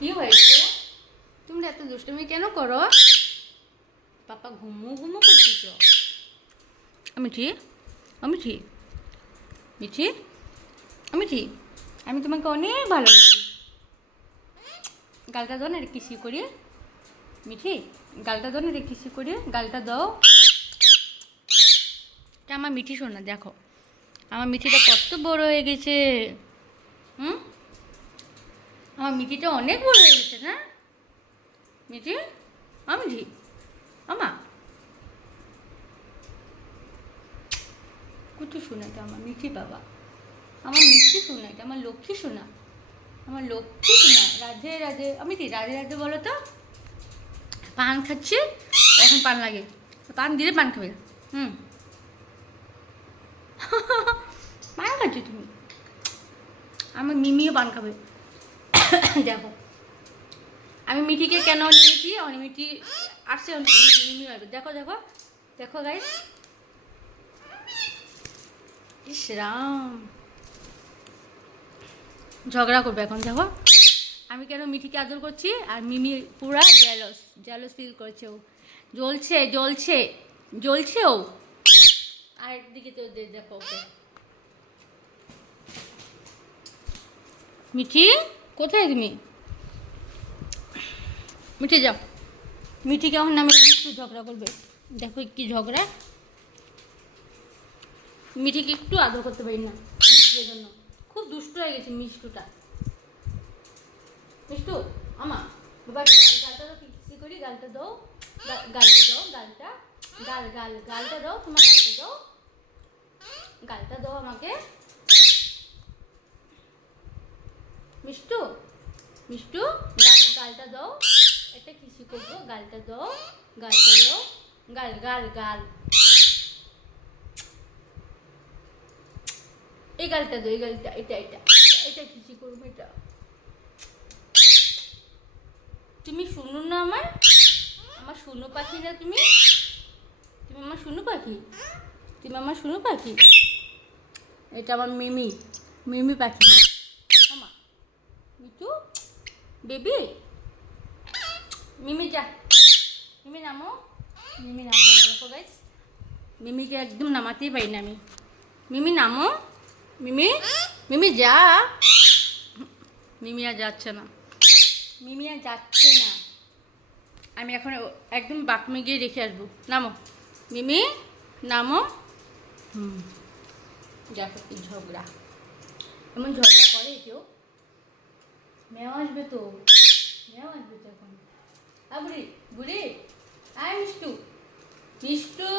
কি হয়েছে? তোমরা এত দুষ্টুমি কেন করো? পাপা ঘুমু ঘুমু করছিস? মিঠি, মিঠি, মিঠি, মিঠি, আমি তোমাকে অনেক ভালোবাসি। গালটা দাও না রে, কিসি করি। মিঠি, গালটা দাও না রে, কিসি করি। গালটা দাও। এটা আমার মিঠি শোনা, দেখো আমার মিঠিটা কত বড় হয়ে গেছে। হুম, আমার মিঠিটা অনেক বড় হয়ে গেছে না মিঠি? মিঠি, আমা কুটু শোনা, এটা আমার মিঠি বাবা, আমার মিষ্টি শোনা, এটা আমার লক্ষ্মী শোনা, আমার লক্ষ্মী শোনা। রাধে রাধে। আমি কি রাধে রাধে বলো তো? পান খাচ্ছি, এখন পান লাগে, পান দিলে পান খাবে। হুম, পান খাচ্ছি তুমি, আমার মিমিও পান খাবে। দেখো আমি মিঠিকে কেন নিয়েছি, আমার মিঠি আসছে, মিমি আসবে। দেখো দেখো দেখো গাইস, ইস রাম, ঝগড়া করবে এখন। দেখো আমি কেন মিঠিকে আদর করছি, আর মিমি পুরা জেলস, জেলস ফিল করছে। ও জ্বলছে জ্বলছে জ্বলছে ও। আর একদিকে তো দেখো ওকে। মিঠি কোথায় তুমি? মিঠি যাও, মিঠি কেমন নামে একটু ঝগড়া করবে। দেখো কি ঝগড়া। মিঠিকে একটু আদর করতে পারি না মিষ্টির জন্য, খুব দুষ্ট হয়ে গেছে মিষ্টুটা। মিষ্টু আমা বাবা, গালটা দাও, কিসি করি। গালটা দাও, গালটা দাও, গালটা গাল গাল গালটা দাও, তোমার গালটা দাও, গালটা দাও আমাকে। মিষ্টু, মিষ্টু, গালটা দাও, এটা কিসি করবো। গালটা দাও, গালটা দাও, গাল গাল গাল, এই গালটা দাও, এই গালটা, এটা এটা এটা কিসি করবো এটা। তুমি শুনো না আমার, আমার শুনো পাখি না তুমি? তুমি আমার শুনো পাখি, তুমি আমার শুনো পাখি। এটা আমার মিমি, মিমি পাখি। আমা মিটু বেবি, মিমি যা, মিমি নামো, মিমি নামবে না। দেখো গাইস, মিমিকে একদম নামাতেই পারি না আমি। মিমি নামো, মিমি, মিমি যা। মিমি আর যাচ্ছে না, মিমি আর যাচ্ছে না। আমি এখন একদম বাথরুমে গিয়ে রেখে আসবো। নামো মিমি, নামো। হুম, দেখো কি ঝগড়া, এমন ঝগড়া করে কেউ? মেও আসবে তো, মেও আসবে তো এখন। বুড়ি বুড়ি, আয় মিষ্টু, মিষ্টু,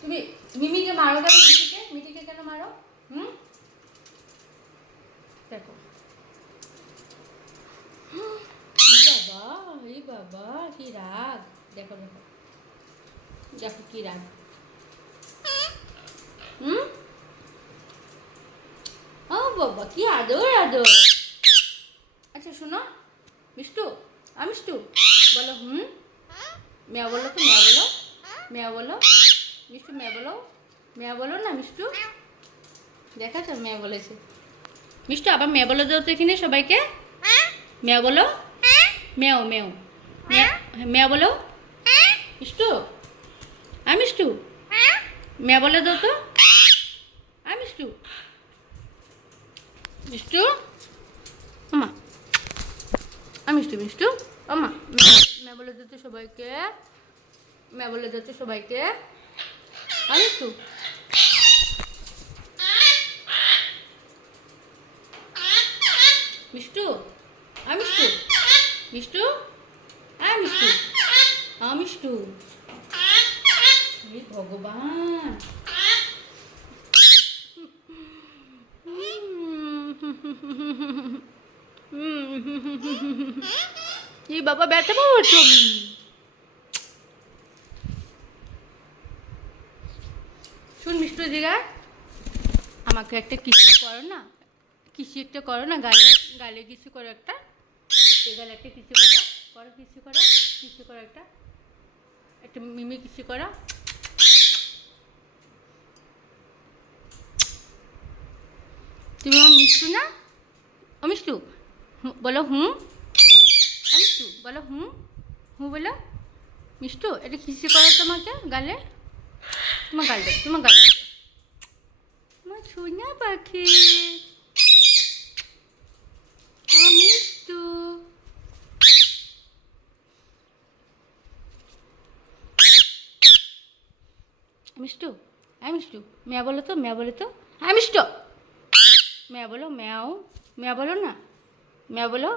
তুমি মিমিকে মারো কেন? মিঠিকে, মিঠিকে কেন মারো? হুম, দেখো বাবা, এই বাবা কি রাগ। দেখো দেখো দেখো কি রাগ। হুম, ও বাবা কি আদর আদর। আচ্ছা শোনো মিষ্টু, মিষ্টু বলো। হুম, মেয়া বলো তো, মেয়া বলো, মেয়া বলো মিষ্টু, মেয়া বলো, মেয়া বলো না মিষ্টু। দেখাচ্ছ মেয়া বলেছে মিষ্টু, আবার মেয়া বলে দাও তো এখানে সবাইকে। মেয়া বলো, মেও মেও, মেয়া বলো মিষ্টু, মিষ্টু, মেয়া বলে দাও তো। মিষ্টু, মিষ্টু, আমা, মিষ্টু, মিষ্টু, আমা, মেয়া বলে দাও তো সবাইকে, মেয়া বলে দাও তো সবাইকে। মিষ্টু, মিষ্টু, মিষ্টু, মিষ্টু, মিষ্টু, মিষ্টু, ভগবান। এই বাবা ব্যথা পাবো তুমি। শুন মিষ্টু দিঘা, আমাকে একটা কিছু করো না, কিছু একটা করো না, গালে গালে কিছু করো একটা, এই গালে একটা কিছু করো, করো কিছু করো, কিছু করো একটা, একটা মিমি কিছু করো। তুমি আমার মিষ্টু না? ও মিষ্টু, বলো হুম। মিষ্টু বলো হুম। হুঁ বলো। মিষ্টু এটা কিসে করো তোমাকে গালে, তোমার গাল দেবে, তোমার গাল দেবে। আমার সোনা পাখি, আমার মিষ্টু। মিষ্টু, হ্যাঁ মিষ্টু, ম্যা বলো তো, ম্যা বলো তো। হ্যাঁ মিষ্টু, ম্যা বলো, ম্যাও, ম্যা বলো না, ম্যা বলো।